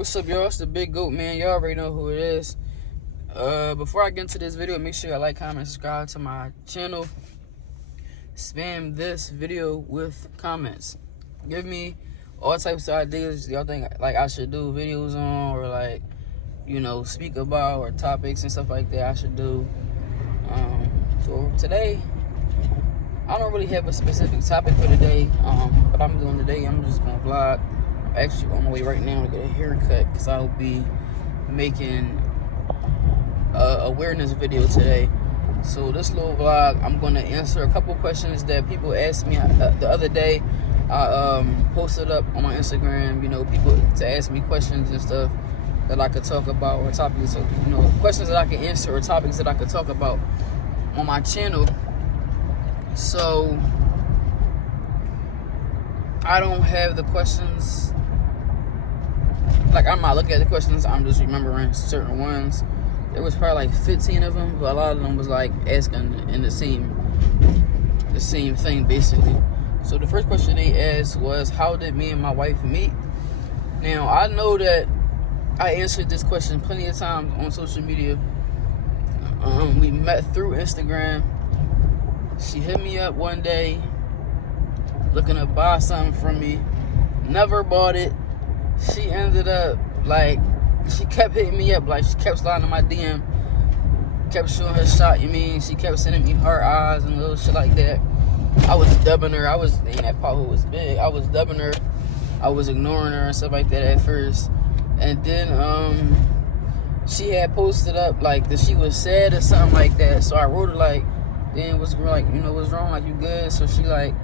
What's up, y'all? It's the Big Goat, man. Y'all already know who it is. Before I get into this video, make sure you like, comment, subscribe to my channel. Spam this video with comments. Give me all types of ideas y'all think like I should do videos on, or like, you know, speak about, or topics and stuff like that I should do. So today, I don't really have a specific topic for today. What I'm doing today, I'm just gonna vlog. I'm actually on my way right now to get a haircut because I'll be making a awareness video today. So this little vlog, I'm gonna answer a couple questions that people asked me the other day. I posted up on my Instagram, you know, people to ask me questions and stuff that I could talk about, or topics, you know, questions that I can answer, or topics that I could talk about on my channel. So I don't have the questions, like I'm not looking at the questions, I'm just remembering certain ones. There was probably like 15 of them, but a lot of them was like asking in the same thing basically. So the first question they asked was, how did me and my wife meet? Now I know that I answered this question plenty of times on social media. We met through Instagram. She hit me up one day looking to buy something from me. Never bought it. She ended up, like, she kept hitting me up, like, she kept sliding in my DM, kept showing her shot, you mean? She kept sending me heart eyes and little shit like that. I was dubbing her. That pothole was big. I was dubbing her. I was ignoring her and stuff like that at first. And then, she had posted up, like, that she was sad or something like that. So I wrote her, like, then what's like, you know, what's wrong? Like, you good? So she, like,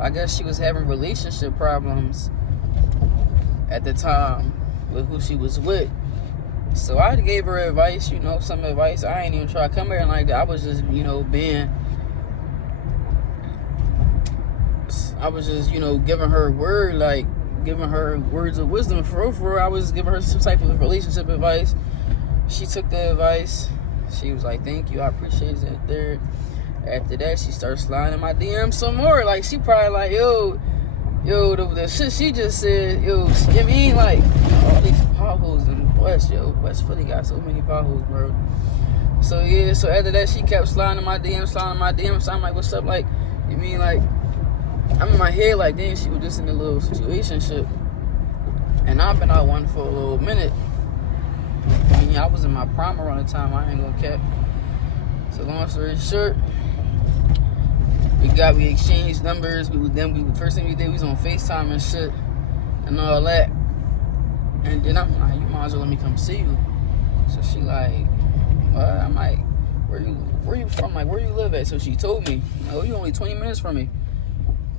I guess she was having relationship problems at the time with who she was with. So I gave her advice, you know, some advice. I ain't even try to come here like that. I was just, you know, you know, giving her word, like, giving her words of wisdom. For real, I was giving her some type of relationship advice. She took the advice. She was like, thank you, I appreciate it. There. After that, she started sliding in my DM some more. Like, she probably like, yo, the shit she just said, yo, I mean, like, all these potholes in West Philly got so many potholes, bro. So, yeah, so after that, she kept sliding in my DM. So I'm like, what's up? Like, you mean, like, I'm in my head, like, dang, she was just in a little situationship. And I've been out one for a little minute. I mean, I was in my prime around the time, I ain't gonna cap. So long story short, we exchanged numbers. First thing we did, we was on FaceTime and shit and all that. And then I'm like, you might as well let me come see you. So she like, what? I'm like, where you from? Like, where you live at? So she told me, oh, you only 20 minutes from me.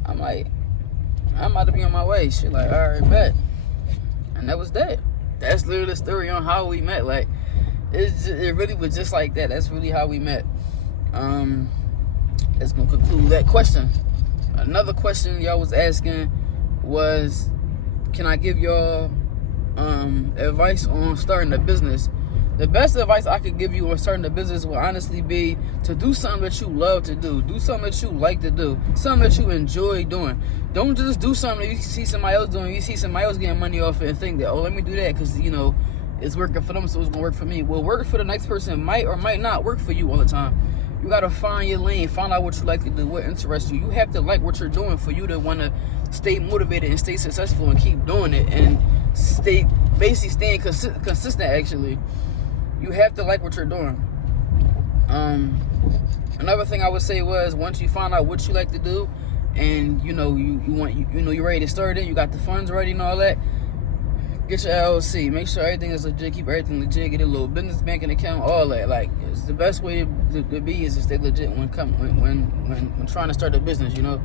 I'm like, I'm about to be on my way. She like, all right, bet. And that was that. That's literally the story on how we met. Like, it really was just like that. That's really how we met. That's gonna conclude that question. Another question y'all was asking was, can I give y'all advice on starting a business? The best advice I could give you on starting a business will honestly be to do something that you love to do. Do something that you like to do. Something that you enjoy doing. Don't just do something that you see somebody else doing. You see somebody else getting money off it and think that, oh, let me do that because, you know, it's working for them, so it's gonna work for me. Well, work for the next person might or might not work for you all the time. You gotta find your lane, find out what you like to do, what interests you. You have to like what you're doing for you to wanna stay motivated and stay successful and keep doing it and staying consistent. Actually, you have to like what you're doing. Another thing I would say was, once you find out what you like to do, and you know you're ready to start it, you got the funds ready and all that. Get your LLC. Make sure everything is legit. Keep everything legit. Get a little business banking account. All that. Like, it's the best way to be is to stay legit when trying to start a business. You know.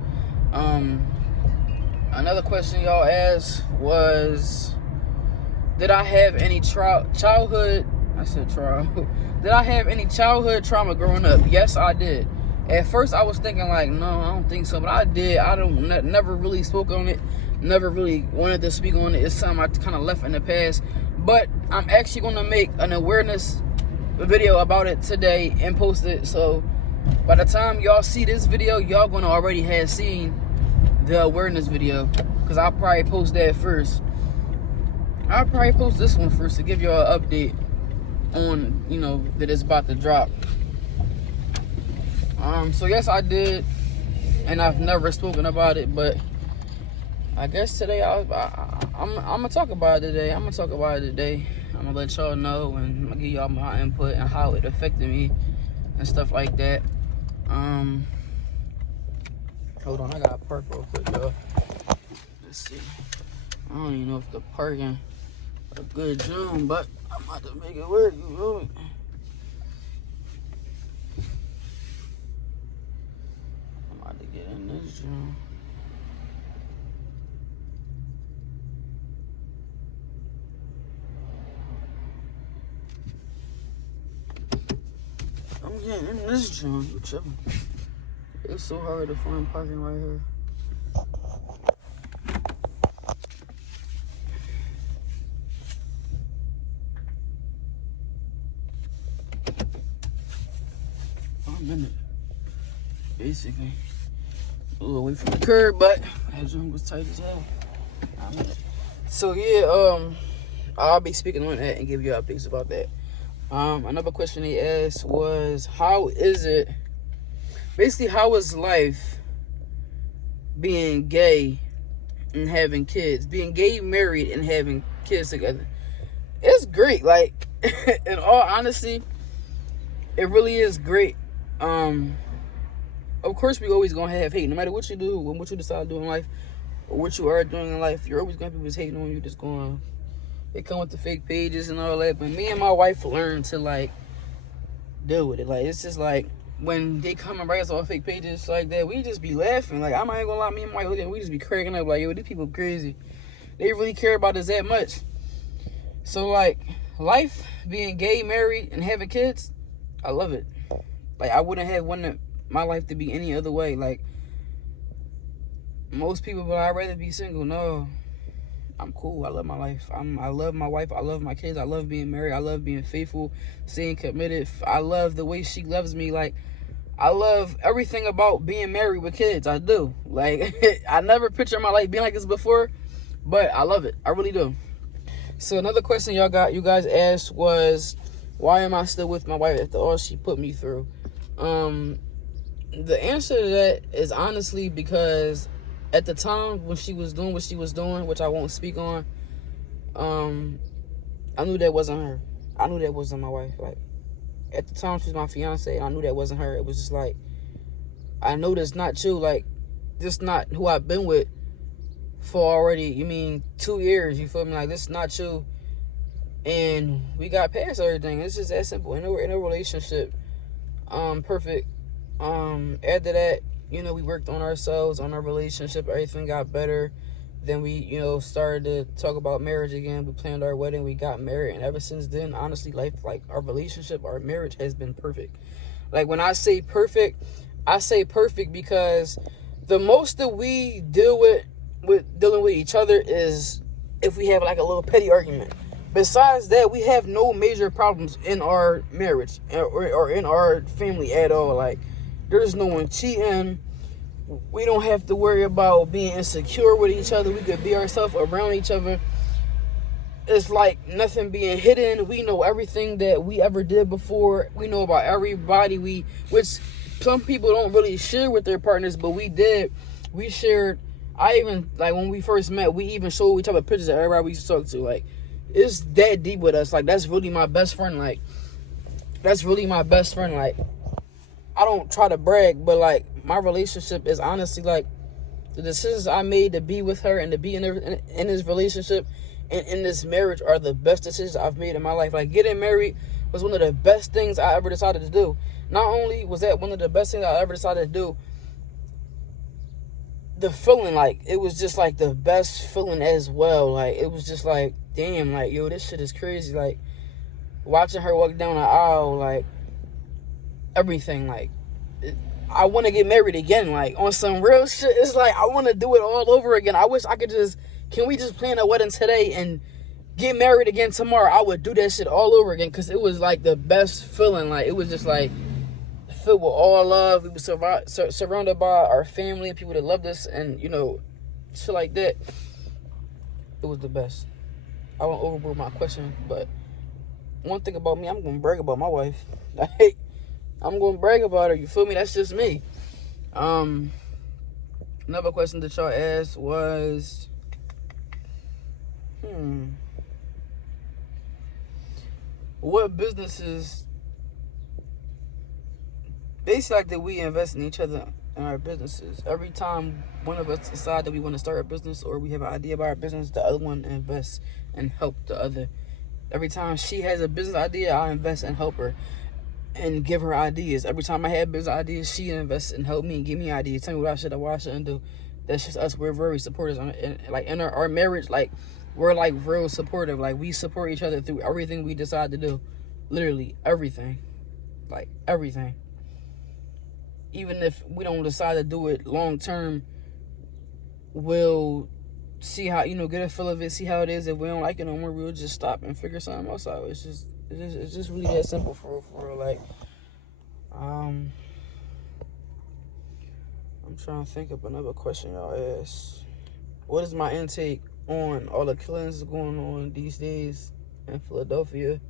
Another question y'all asked was, did I have any childhood? I said trial. Did I have any childhood trauma growing up? Yes, I did. At first, I was thinking like, no, I don't think so, but I did. I never really spoke on it. Never really wanted to speak on it. It's something I kind of left in the past. But I'm actually going to make an awareness video about it today and post it. So by the time y'all see this video, y'all going to already have seen the awareness video, because I'll probably post that first. I'll probably post this one first to give you an update on, you know, that it's about to drop. So yes, I did, and I've never spoken about it, but I guess today I'm gonna talk about it today. I'm gonna let y'all know, and I'm gonna give y'all my input and how it affected me and stuff like that. Hold on, I gotta park real quick, y'all. Let's see. I don't even know if the parking a good June, but I'm about to make it work. You know me. I'm about to get in this June. I'm getting in this June. You tripping? It's so hard to find parking right here. I'm in it. Basically. A little away from the curb, but that June was tight as hell. I'm in it. So yeah, I'll be speaking on that and give you updates about that. Another question they asked was, how is it, basically, how is life being gay and having kids? Being gay, married, and having kids together. It's great. Like, in all honesty, it really is great. Of course, we always gonna have hate. No matter what you do, what you decide to do in life, or what you are doing in life, you're always gonna have people hating on you. Just going, they come with the fake pages and all that. But me and my wife learned to, like, deal with it. Like, it's just like, when they come and write us all fake pages like that, we just be laughing. Like, I'm not even gonna lie, me and my wife, we just be cracking up. Like, yo, these people crazy. They really care about us that much. So, like, life, being gay, married, and having kids, I love it. Like, I wouldn't have wanted my life to be any other way. Like, most people, but I'd rather be single. No, I'm cool. I love my life. I love my wife. I love my kids. I love being married. I love being faithful, staying committed. I love the way she loves me. Like, I love everything about being married with kids. I do. Like, I never pictured my life being like this before, but I love it. I really do. So another question you guys asked was, why am I still with my wife after all she put me through? The answer to that is honestly because at the time when she was doing what she was doing, which I won't speak on, I knew that wasn't her. I knew that wasn't my wife. Like, at the time, she was my fiance, and I knew that wasn't her. It was just like, I know that's not you. Like, this not who I've been with for already, 2 years, you feel me? Like, this is not you. And we got past everything. It's just that simple. In a relationship, perfect. After that, we worked on ourselves, on our relationship. Everything got better. Then we, started to talk about marriage again. We planned our wedding. We got married. And ever since then, honestly, life, like, our relationship, our marriage has been perfect. Like, when I say perfect, I say perfect because the most that we deal with dealing with each other is if we have, like, a little petty argument. Besides that, we have no major problems in our marriage or in our family at all. Like, there's no one cheating. We don't have to worry about being insecure with each other. We could be ourselves around each other. It's like nothing being hidden. We know everything that we ever did before. We know about everybody. Which some people don't really share with their partners, but we did. We shared. I even, like, when we first met, we even showed each other pictures of everybody we used to talk to. Like, it's that deep with us. Like, that's really my best friend. Like, that's really my best friend. Like, I don't try to brag, but, like, my relationship is honestly, like, the decisions I made to be with her and to be in this relationship and in this marriage are the best decisions I've made in my life. Like, getting married was one of the best things I ever decided to do. Not only was that one of the best things I ever decided to do, the feeling, like, it was just, like, the best feeling as well. Like, it was just, like, damn, like, yo, this shit is crazy. Like, watching her walk down the aisle, like, everything, like, I want to get married again, like, on some real shit. It's like, I want to do it all over again. I wish I could can we just plan a wedding today and get married again tomorrow? I would do that shit all over again, because it was, like, the best feeling. Like, it was just, like, filled with all love. We were surrounded by our family and people that loved us and, shit like that. It was the best. I won't overboard my question, but one thing about me, I'm gonna brag about my wife. Like, I'm gonna brag about her. You feel me? That's just me. Another question that y'all asked was, what businesses? Basically, like that we invest in each other in our businesses. Every time one of us decide that we want to start a business or we have an idea about our business, the other one invests and help the other. Every time she has a business idea, I invest and help her and give her ideas. Every time I have business ideas, she invests and help me and give me ideas. Tell me what I should or what I shouldn't do. That's just us. We're very supportive. Like in our marriage, like we're like real supportive. Like we support each other through everything we decide to do. Literally everything. Like everything. Even if we don't decide to do it long term, we'll see how, get a feel of it, see how it is. If we don't like it no more, we'll just stop and figure something else out. It's just really that simple for real. Like, I'm trying to think of another question y'all asked. What is my intake on all the killings going on these days in Philadelphia?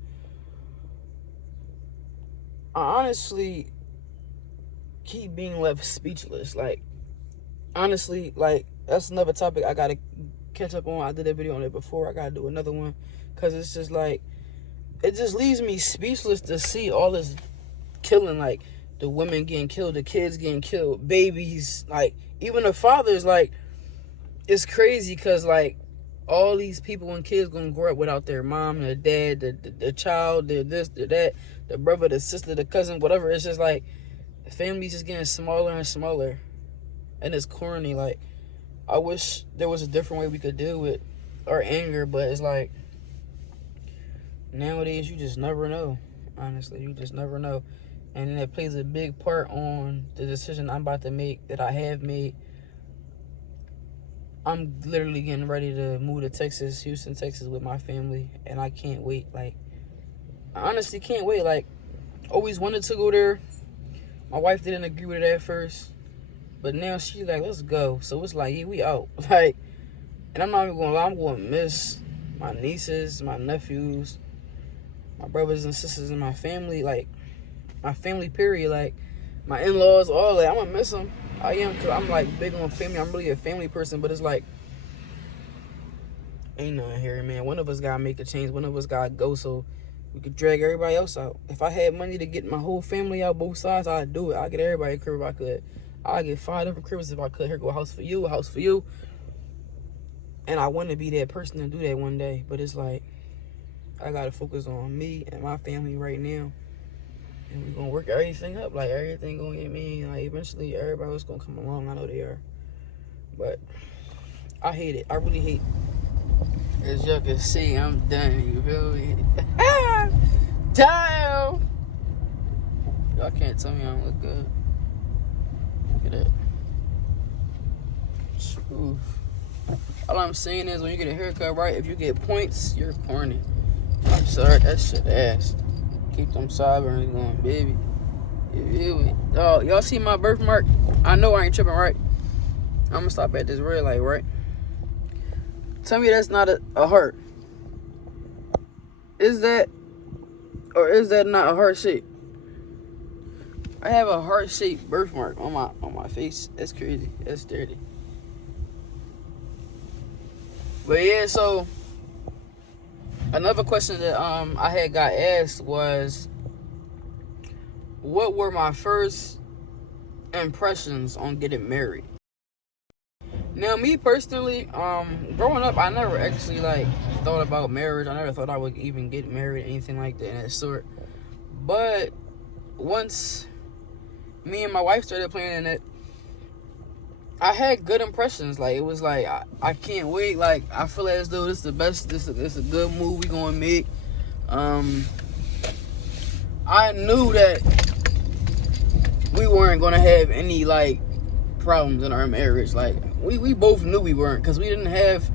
I honestly keep being left speechless. Like, honestly, like, that's another topic I gotta catch up on. I did a video on it before. I gotta do another one, because it's just like, it just leaves me speechless to see all this killing. Like, the women getting killed, the kids getting killed, babies, like, even the fathers. Like, it's crazy, because, like, all these people and kids gonna grow up without their mom, their dad, the child, their this, their that, the brother, the sister, the cousin, whatever. It's just like, the family's just getting smaller and smaller, and it's corny. Like, I wish there was a different way we could deal with our anger, but it's like, nowadays you just never know. Honestly, you just never know. And that plays a big part on the decision I'm about to make, that I have made. I'm literally getting ready to move to Texas, Houston, Texas, with my family, and I can't wait. Like, I honestly can't wait. Like, always wanted to go there. My wife didn't agree with it at first, but now she's like, let's go. So it's like, yeah, we out. Like, and I'm not even going to lie, I'm going to miss my nieces, my nephews, my brothers and sisters in my family. Like, my family, period. Like, my in-laws, all that. I'm going to miss them. I am, because I'm, like, big on family. I'm really a family person, but it's like, ain't nothing here, man. One of us got to make a change. One of us got to go so we could drag everybody else out. If I had money to get my whole family out both sides, I'd do it. I'd get everybody a crib if I could. I'd get 5 different cribs if I could. Here go a house for you, a house for you. And I want to be that person to do that one day. But it's like, I got to focus on me and my family right now. And we're going to work everything up. Like, everything going to get me. Like, eventually, everybody else going to come along. I know they are. But I hate it. I really hate it. As y'all can see, I'm done. You feel me? Damn! Y'all can't tell me I don't look good. Look at that. Oof. All I'm saying is, when you get a haircut right, if you get points, you're corny. I'm sorry, that shit ass. Keep them sideburns going, baby. Oh, y'all see my birthmark? I know I ain't tripping, right? I'm gonna stop at this red light, right? Tell me that's not a heart. Is that, or is that not a heart shape? I have a heart shaped birthmark on my face. That's crazy. That's dirty. But yeah, so another question that I had got asked was, what were my first impressions on getting married? Now, me personally, growing up, I never actually, like, thought about marriage. I never thought I would even get married, anything like that, in that sort. But once me and my wife started planning it, I had good impressions. Like, it was like, I can't wait. Like, I feel as though this is the best, this is a good move we gonna make. I knew that we weren't gonna have any, like, problems in our marriage. Like, we both knew we weren't, because we didn't have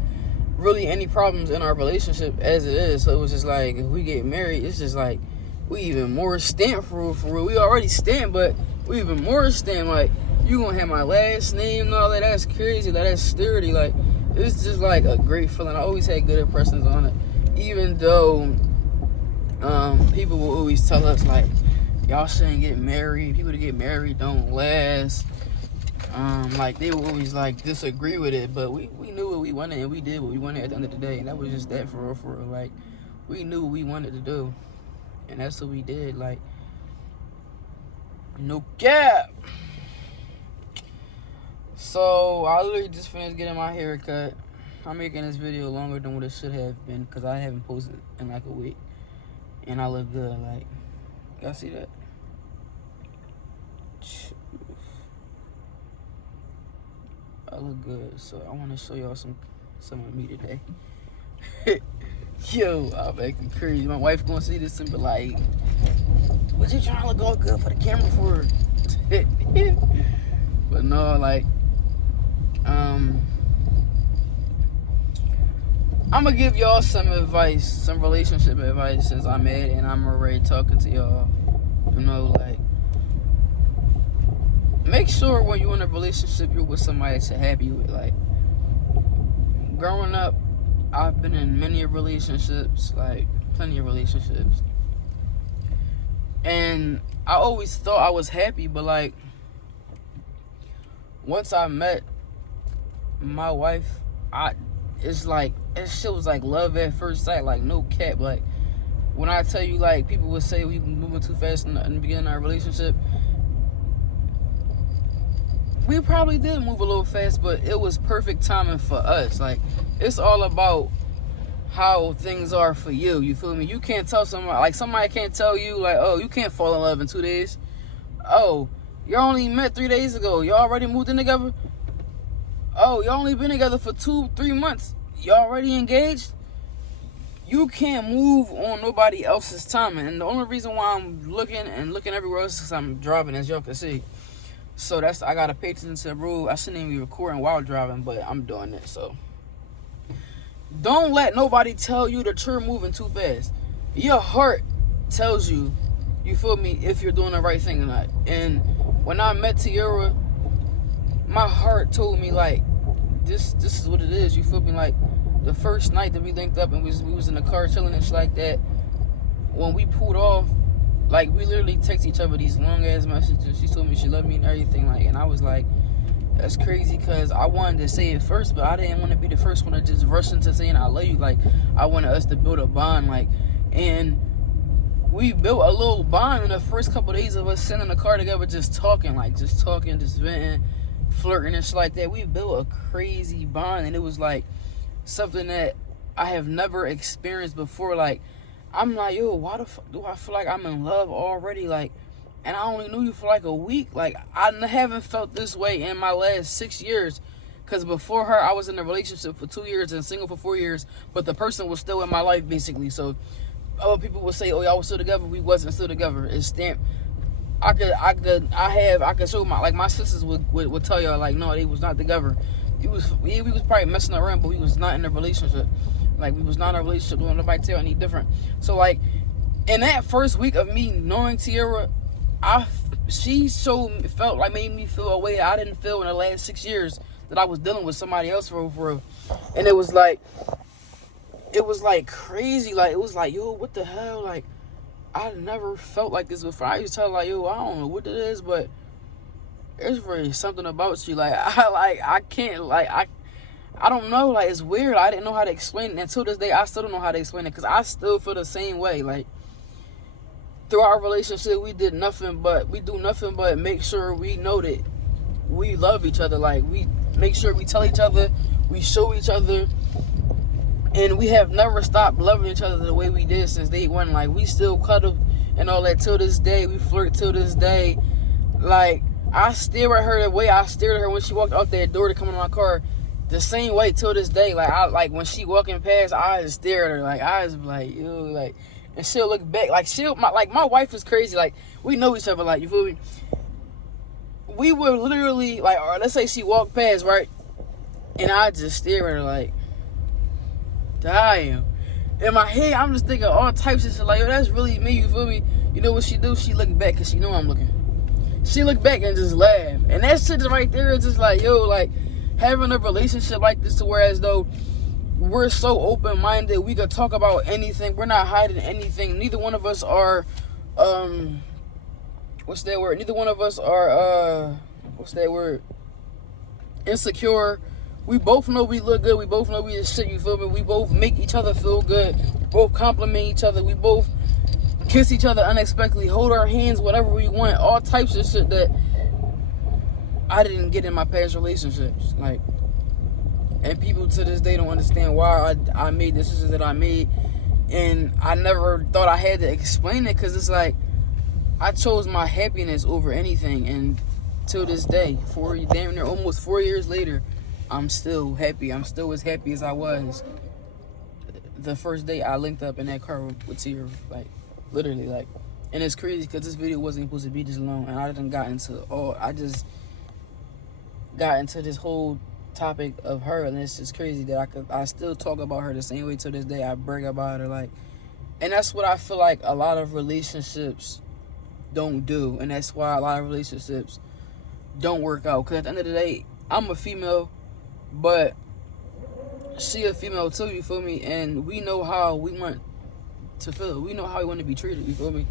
really any problems in our relationship as it is. So it was just like, if we get married, it's just like, we even more stamped for real. We already stamped, but we even more stamped. Like, you gonna have my last name and all that. That's crazy. That's sturdy. Like, it's just like a great feeling. I always had good impressions on it. even though people will always tell us like, y'all shouldn't get married, people that get married don't last, like they will always like disagree with it, but we knew what we wanted and we did what we wanted at the end of the day, and that was just that for real. Like, we knew what we wanted to do, and that's what we did. Like, no cap. So I literally just finished getting my hair cut. I'm making this video longer than what it should have been because I haven't posted in like a week, and I look good. Like, y'all see that? I look good, so I want to show y'all some of me today. Yo, I'm acting crazy. My wife gonna see this and be like, "What you trying to look all good for the camera for?" But no, like, I'm gonna give y'all some advice, some relationship advice, since I'm at it and I'm already talking to y'all. You know, like, make sure when you're in a relationship, you're with somebody that you're happy with. Like, growing up, I've been in many relationships, like plenty of relationships, and I always thought I was happy, but like, once I met my wife, it's like, it shit was like love at first sight. Like, no cap. Like, when I tell you, like, people would say we moving too fast in the beginning of our relationship, we probably did move a little fast, but it was perfect timing for us. Like, it's all about how things are for you. You feel me? You can't tell somebody, like, somebody can't tell you, like, oh, you can't fall in love in 2 days. Oh, y'all only met 3 days ago. Y'all already moved in together? Oh, y'all only been together for 2-3 months. Y'all already engaged? You can't move on nobody else's timing. And the only reason why I'm looking everywhere else is because I'm driving, as y'all can see. So I gotta pay attention to the rule. I shouldn't even be recording while driving, but I'm doing it. So don't let nobody tell you that you're moving too fast. Your heart tells you, you feel me, if you're doing the right thing or not. And when I met Tiara, my heart told me, like, this is what it is. You feel me? Like, the first night that we linked up and we was in the car chilling and shit like that, when we pulled off, like, we literally text each other these long ass messages. She told me she loved me and everything, like, and I was like, that's crazy, because I wanted to say it first, but I didn't want to be the first one to just rush into saying I love you. Like, I wanted us to build a bond, like, and we built a little bond in the first couple of days of us sitting in the car together, just talking, just venting, flirting and shit like that. We built a crazy bond, and it was like something that I have never experienced before. Like, I'm like, yo, why the fuck do I feel like I'm in love already? Like, and I only knew you for like a week. Like, I haven't felt this way in my last 6 years. Because before her, I was in a relationship for 2 years and single for 4 years. But the person was still in my life, basically. So other people would say, oh, y'all was still together. We wasn't still together. It's stamped. I could show my sisters would tell y'all, like, no, they was not together. We was probably messing around, but we was not in a relationship. Like, we was not in a relationship. Don't nobody tell any different. So, like, in that first week of me knowing Tiara, she made me feel a way I didn't feel in the last 6 years that I was dealing with somebody else for real. And it was like crazy. Like, it was like, yo, what the hell? Like, I never felt like this before. I used to tell her, like, yo, I don't know what it is, but there's really something about you. Like, I don't know. Like, it's weird. I didn't know how to explain it. Until this day, I still don't know how to explain it, because I still feel the same way. Like, through our relationship, we do nothing but make sure we know that we love each other. Like, we make sure we tell each other, we show each other, and we have never stopped loving each other the way we did since day one. Like, we still cuddle and all that till this day. We flirt till this day. Like, I stare at her the way I stared at her when she walked out that door to come in my car. The same way till this day. Like, when she walking past, I just stare at her. Like, I just be like, yo, like, and she'll look back. Like, my wife is crazy. Like, we know each other. Like, you feel me? We were literally, like, or let's say she walked past, right? And I just stare at her like, damn. In my head, I'm just thinking all types of shit. Like, yo, that's really me. You feel me? You know what she do? She look back because she know I'm looking. She look back and just laugh. And that shit right there is just like, yo, like, having a relationship like this to where as though we're so open-minded. We could talk about anything. We're not hiding anything. Neither one of us are, what's that word? Neither one of us are, insecure. We both know we look good. We both know we just shit, you feel me? We both make each other feel good. We both compliment each other. We both kiss each other unexpectedly, hold our hands, whatever we want. All types of shit that I didn't get in my past relationships. Like, and people to this day don't understand why I made decisions that I made. And I never thought I had to explain it, because it's like, I chose my happiness over anything. And till this day, damn near almost 4 years later, I'm still happy. I'm still as happy as I was the first day I linked up in that car with Tia. Like, literally, like. And it's crazy because this video wasn't supposed to be this long. And I just got into this whole topic of her. And it's just crazy that I still talk about her the same way to this day. I brag about her. Like, and that's what I feel like a lot of relationships don't do. And that's why a lot of relationships don't work out. Because at the end of the day, I'm a female, but she a female too, you feel me? And we know how we want to feel. We know how we want to be treated, you feel me?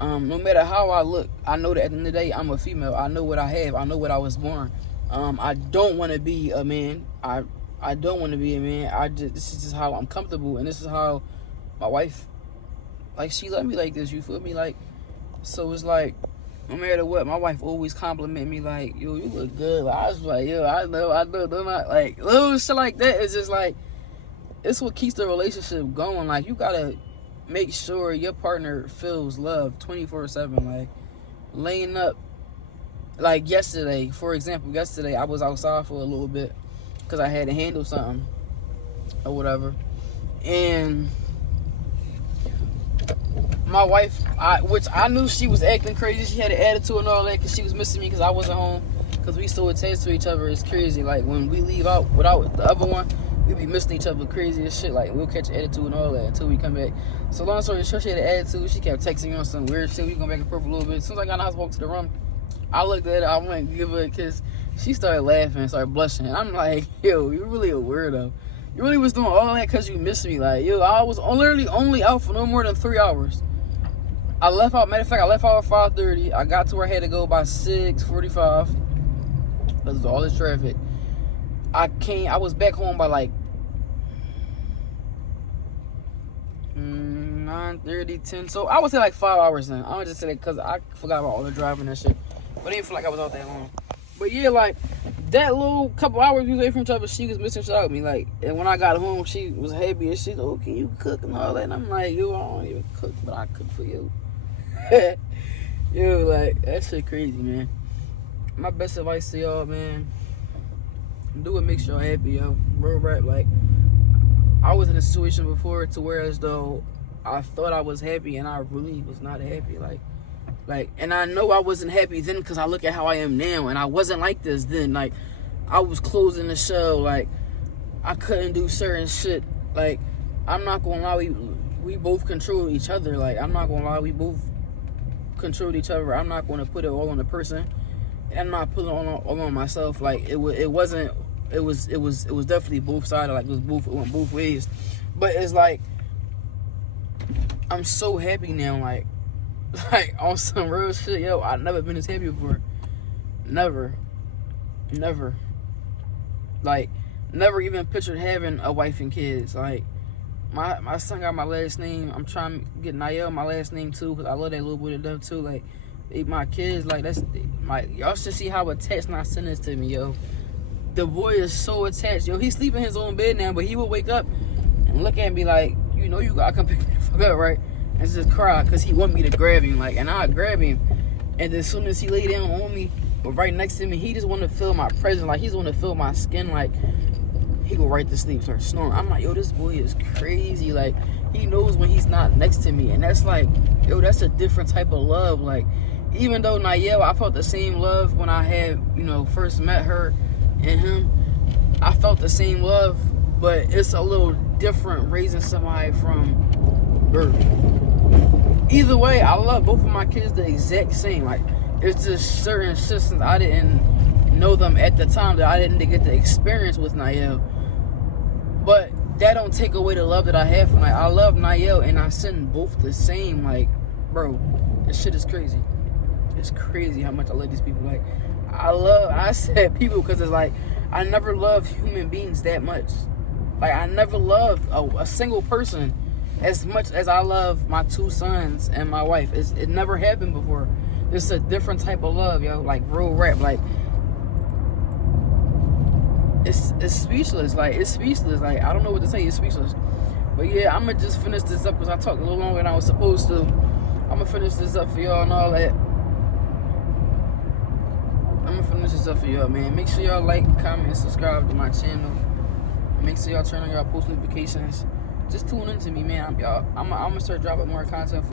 No matter how I look, I know that at the end of the day, I'm a female. I know what I have. I know what I was born. I don't want to be a man. I don't want to be a man. This is just how I'm comfortable, and this is how my wife, like, she let me like this, you feel me? Like, so it's like, no matter what, my wife always compliment me like, yo, you look good. Like, I was like, yo, I know, don't I? Like, little shit like that is just like, it's what keeps the relationship going. Like, you gotta make sure your partner feels love 24/7. Like, laying up, like yesterday, for example, I was outside for a little bit because I had to handle something or whatever, and my wife, which I knew she was acting crazy. She had an attitude and all that because she was missing me because I wasn't home. Because we so attached to each other, it's crazy. Like, when we leave out without the other one, we be missing each other crazy as shit. Like, we'll catch attitude and all that until we come back. So long story short, she had an attitude. She kept texting me on some weird shit. We going back and forth a little bit. As soon as I got in the house, walked to the room, I looked at her. I went to give her a kiss. She started laughing and started blushing. And I'm like, yo, you're really a weirdo. You really was doing all that because you missed me. Like, yo, I was literally only out for no more than 3 hours. I left out, matter of fact, I left out at 5:30. I got to where I had to go by 6:45 because of all this traffic. I was back home by like 9:30, 10. So I would say like 5 hours then. I would just say that because I forgot about all the driving and shit. But I didn't feel like I was out that long. But yeah, like, that little couple hours we was away from each other, she was missing shit out of me. Like, and when I got home, she was happy and shit. Oh, can you cook and all that? And I'm like, yo, I don't even cook, but I cook for you. Yo, like, that shit crazy, man. My best advice to y'all, man, do what makes y'all happy, yo. Real rap. Like, I was in a situation before to where as though I thought I was happy and I really was not happy. Like, and I know I wasn't happy then because I look at how I am now, and I wasn't like this then. Like, I was closing the show. Like, I couldn't do certain shit. Like, I'm not gonna lie, we both control each other. Like, I'm not gonna lie, we both control each other. I'm not gonna put it all on the person. I'm not putting it all on myself. Like, it was definitely both sides. Like, it went both ways. But it's like, I'm so happy now. Like on some real shit, yo. I've never been this happy before. Never. Like, never even pictured having a wife and kids. Like, my son got my last name. I'm trying to get Niall my last name too, because I love that little bit of them too. Like, my kids, like, that's my, y'all should see how attached my son is to me, yo. The boy is so attached, yo. He's sleeping in his own bed now, but he will wake up and look at me like, you know, you gotta come pick me the fuck up, right? And just cry because he want me to grab him, like, and I grab him, and as soon as he lay down on me or right next to me, he just want to feel my presence. Like, he's want to feel my skin. Like, he go right to sleep, start snoring. I'm like, yo, this boy is crazy. Like, he knows when he's not next to me, and that's like, yo, that's a different type of love. Like, even though Niall, I felt the same love when I had, you know, first met her and him. I felt the same love, but it's a little different raising somebody from birth. Either way, I love both of my kids the exact same. Like, it's just certain shit since I didn't know them at the time that I didn't get the experience with Niall. But that don't take away the love that I have for Niall. I love Niall, and I send both the same. Like, bro, this shit is crazy. It's crazy how much I love these people. Like, I said people because it's like, I never loved human beings that much. Like, I never loved a single person as much as I love my 2 sons and my wife. It never happened before. It's a different type of love, yo. Like, real rap. Like, it's speechless. Like, it's speechless. Like, I don't know what to say. It's speechless. But yeah, I'm going to just finish this up because I talked a little longer than I was supposed to. I'm going to finish this up for y'all and all that. I'm going to finish this up for y'all, man. Make sure y'all like, comment, and subscribe to my channel. Make sure y'all turn on y'all post notifications. Just tune into me, man. I'm going to start dropping more content for